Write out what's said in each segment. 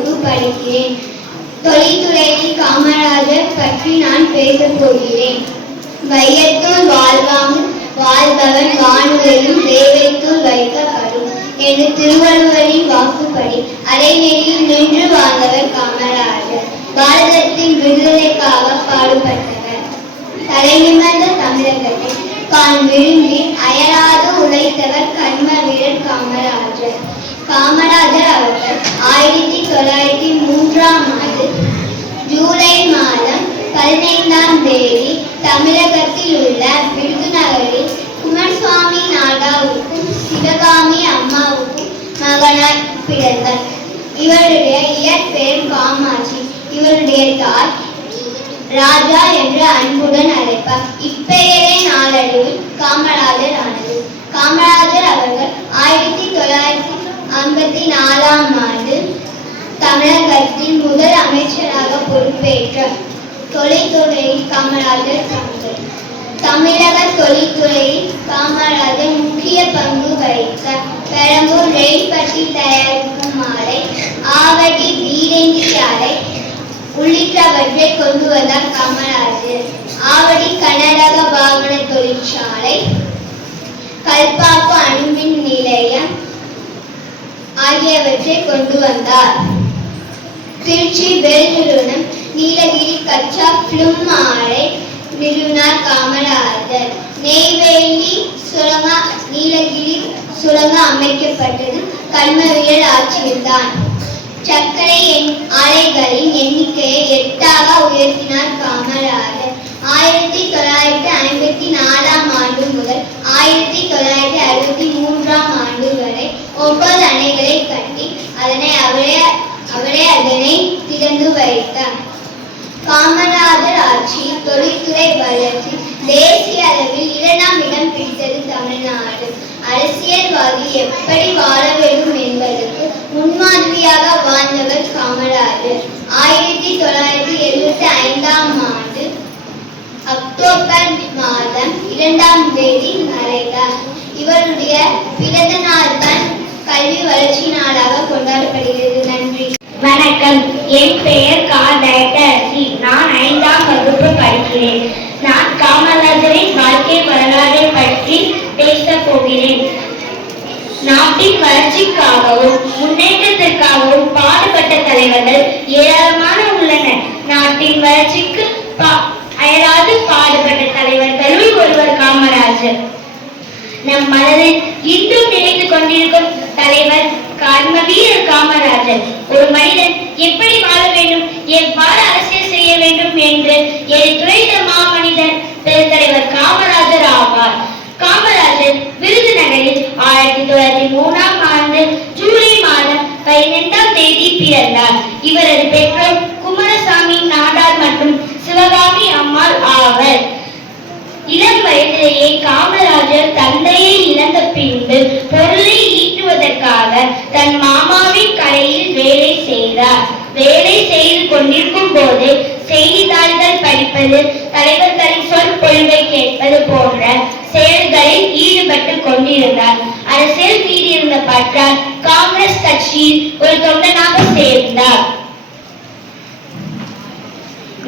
வகுப்பு படிக்கிறேன். தொழில்துறையில் காமராஜர் பற்றி நான் பேசப் போகிறேன். வையத்துள் வாழ்பவன் வானுரையும் தேவைத்துள் வைக்கப்படும் என்று திருவள்ளுவரின் வாக்குப்படி அரைநெறியில் நின்று வாழ்ந்தவர் காமராஜர். பாரதத்தின் விடுதலைக்காக பாடுபட்டவர். தலைநிமிர்ந்த தமிழகத்தை தான் விரும்பி அயராது உழைத்தவர் கர்ம வீரர் காமராஜர். காமராஜர் அவர்கள் 1903 ஜூலை மாதம் 15 தமிழகத்தில் உள்ள விருதுநகரில் குமாரசுவாமி நாடாவுக்கும் சிவகாமி அம்மாவுக்கும் மகனாய் பிறந்தார். இவருடைய இயற்பெயர் காமாட்சி. இவருடைய தாய் ராஜா என்று அன்புடன் அழைப்பார். இப்பெயரே நாளடைவில் காமராஜர் ஆனது. காமராஜர் அவர்கள் 1954 தமிழகத்தின் முதல் அமைச்சராக பொறுப்பேற்றார். தொழில்துறையில் காமராஜர் தமிழக தொழில்துறையில் காமராஜர் முக்கிய பங்கு வகித்தார். பெரம்பூர் ரயில் பட்டி தயாரிக்கும் ஆலை, ஆவடி பீரங்கி ஆலை உள்ளிட்டவற்றை கொண்டு வந்தார் காமராஜர். ஆவடி கனரக வாகன தொழிற்சாலை, கல்பாக்கு அணுமின் நிலையம் ஆகியவற்றை கொண்டு வந்தார். திருச்சி பெல் நிறுவனம், நீலகிரி கச்சா பிலிம் ஆலை நிறுவனார் காமராஜர். நெய்வேலி சுரங்கம், நீலகிரி சுரங்கம் அமைக்கப்பட்டது கர்மவீரர் ஆட்சியில்தான். சர்க்கரை ஆலைகளின் எண்ணிக்கையை 8ஆக உயர்த்தினார் காமராஜர். 1954 முதல் 1963 வரை 9 அணைகளை கட்டி அதனை திறந்து வைத்தார். காமராஜர் ஆட்சியில் தொழில்துறை வளர்ச்சி தேசிய அளவில் 2ஆம் இடம் பிடித்தது தமிழ்நாடு. அரசியல்வாதி எப்படி வாழ வேண்டும் என்பதற்கு முன்மாதிரியாக வாழ்ந்தவர் காமராஜர். 1975 அக்டோபர் மாதம் 2 மறைந்தார். இவருடைய பிறந்த நாள் தான் கல்வி வளர்ச்சி நாளாக கொண்டாடப்படுகிறது. நன்றி. வணக்கம். என் பெயர் கார்சி. நான் 5ஆம் வகுப்பு படிக்கிறேன். நான் காமராஜரின் வாழ்க்கை வரலாறை பற்றி பேசப் போகிறேன். நாட்டின் வளர்ச்சிக்காகவும் முன்னேற்றத்திற்காகவும் பாடுபட்ட தலைவர்கள் ஏராளமான உள்ளனர். நாட்டின் வளர்ச்சிக்கு அயராது பாடுபட்ட தலைவர்களுள் ஒருவர் காமராஜர். நம் மனதில் இன்றும் நினைத்துக் கொண்டிருக்கும் தலைவர் கர்மவீரர் காமராஜர். ஒரு மனிதன் எப்படி வாழ வேண்டும், எவ்வாறு அரசியல் செய்ய வேண்டும் என்று எடுத்துரைத்த மாமனிதர் பெருந்தலைவர் காமராஜர் ஆவார். காமராஜர் விருதுநகரில் 1903 ஜூலை மாதம் 15 பிறந்தார். இவரது பெற்றோர் குமாரசாமி நாடார் மற்றும் சிவகாமி அம்மாள் ஆவர். இளம் வயதிலேயே காமராஜர் தந்தையை இழந்த பின்பு பொருளை ஈட்டுவதற்காக தன் மாமாவின் கடையில் வேலை செய்தார். வேலை செய்து கொண்டிருக்கும் போது செய்தித்தாள்கள் படிப்பது, தலைவர்களின் சொற்பொழிவை கேட்பது போன்ற செயல்களில் ஈடுபட்டு கொண்டிருந்தார். அரசியல் மீது இருந்த பற்றால் காங்கிரஸ் கட்சியில் ஒரு தொண்டனாக சேர்ந்தார்.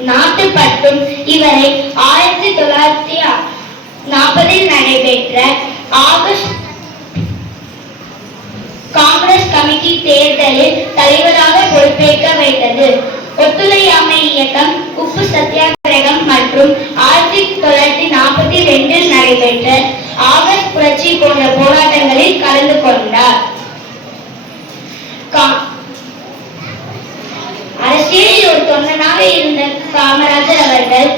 நாட்டுப்பற்றும் இவரை 1940 நடைபெற்ற ஆகஸ்ட் காங்கிரஸ் கமிட்டி தேர்தலில் தலைவராக பொறுப்பேற்க வைத்தது. ஒத்துழையாமை இயக்கம், உப்பு சத்தியாகிரகம் மற்றும் 1942 நடைபெற்ற ஆகஸ்ட் புரட்சி போன்ற போராட்டங்களில் கலந்து கொண்டார். அரசியலில் ஒரு தொண்டனாக இருந்த காமராஜர் அவர்கள்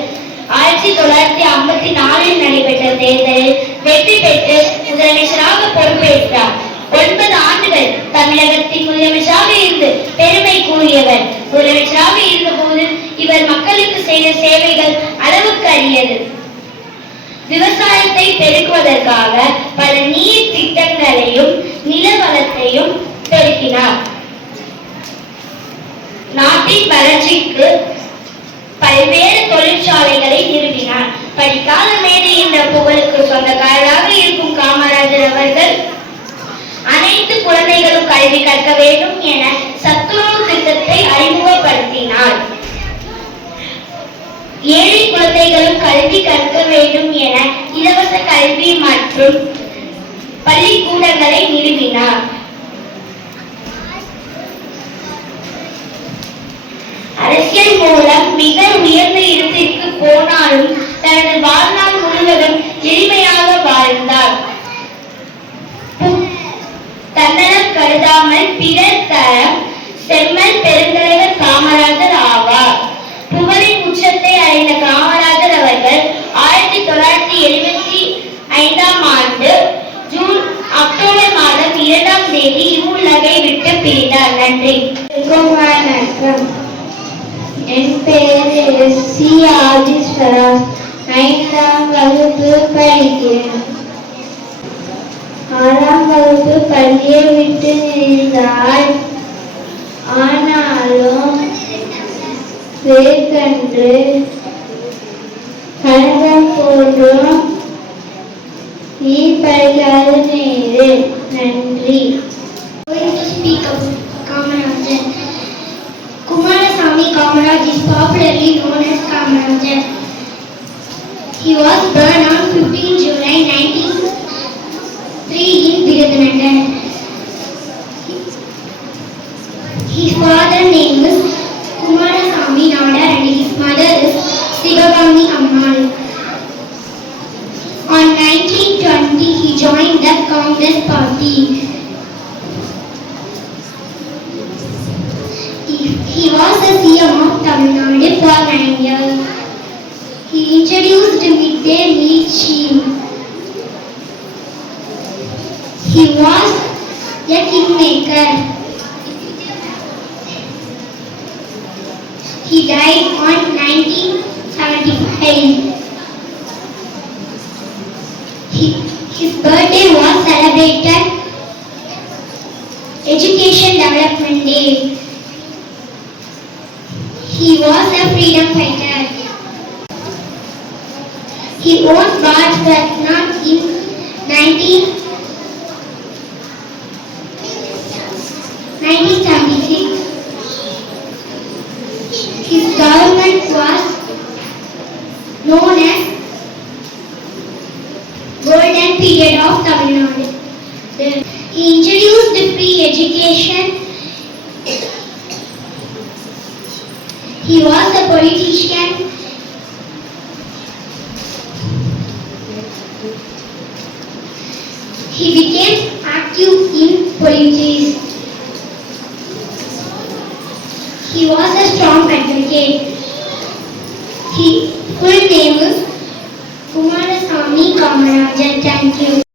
1954 நடைபெற்ற தேர்தலில் வெற்றி பெற்று முதலமைச்சராக பொறுப்பேற்றார். 9 ஆண்டுகள் தமிழகத்தின் முதலமைச்சராக இருந்து பெருமை கூறியவர். முதலமைச்சராக இருந்த போது இவர் மக்களுக்கு செய்த சேவைகள் அளவுக்கு அறியது. விவசாயத்தை பெருக்குவதற்காக பல நீர் திட்டங்களையும் நில வளத்தையும் பெருக்கினார். நாட்டின் வளர்ச்சிக்கு பல்வேறு தொழிற்சாலைகளை நிறுவினார். படிக்காத மேதை என்ற புகழுக்கு சொந்தக்காரராக இருக்கும் காமராஜர் அவர்கள் அனைத்து குழந்தைகளும் கல்வி கற்க வேண்டும் என சத்துணவு திட்டத்தை கற்க வேண்டும் என இலவச கல்வி மற்றும் பள்ளிக்கூடங்களை நிறுவினார். அரசியல் மூலம் மிக உயர்ந்த இடத்திற்கு போனாலும் தனது வாழ்நாள் முழுவதும் எளிமையாக வாழ்ந்தார். தன்னலம் கருதாமல் பிறர் தரம் செம்மல் பெருந்தலைவர் காமராஜர் ஆவார். புகழின் உச்சத்தை அடைந்த காமராஜர் அவர்கள் 1975 ஆண்டு அக்டோபர் மாதம் 2ஆம் தேதி இவ்வுலகை விட்டு பிரிந்தார். நன்றி. வணக்கம். என் பெயர் சி. ஆதிஸ்வராஜ். 5ஆம் வகுப்பு படிக்கிறேன். 6ஆம் வகுப்பு பள்ளியை விட்டு நின்றால் ஆனாலும் வேர்க்கன்று கனகம் போன்றும் நீர் பறிக்காத நேரு. நன்றி. Kumarasamy Kamaraj is popularly known as Kamarajar. He was born on 15 July 1903 in Virudhunagar. His father's name is Kumarasamy Nadar and his mother is Sivagami Ammal. On 1920, he joined the Congress Party. He was the CM of Tamil Nadu for 9 years. He introduced midday meal scheme. He was a kingmaker. He died on 1975. His birthday was celebrated Education Development Day. He was a freedom fighter. He won Bharat Ratna in 1976. His government was known as Golden Period of Tamil Nadu. He introduced free education. He was a politician. He became active in politics. He was a strong advocate. His full name is Kumarasamy Kamarajar. Thank you.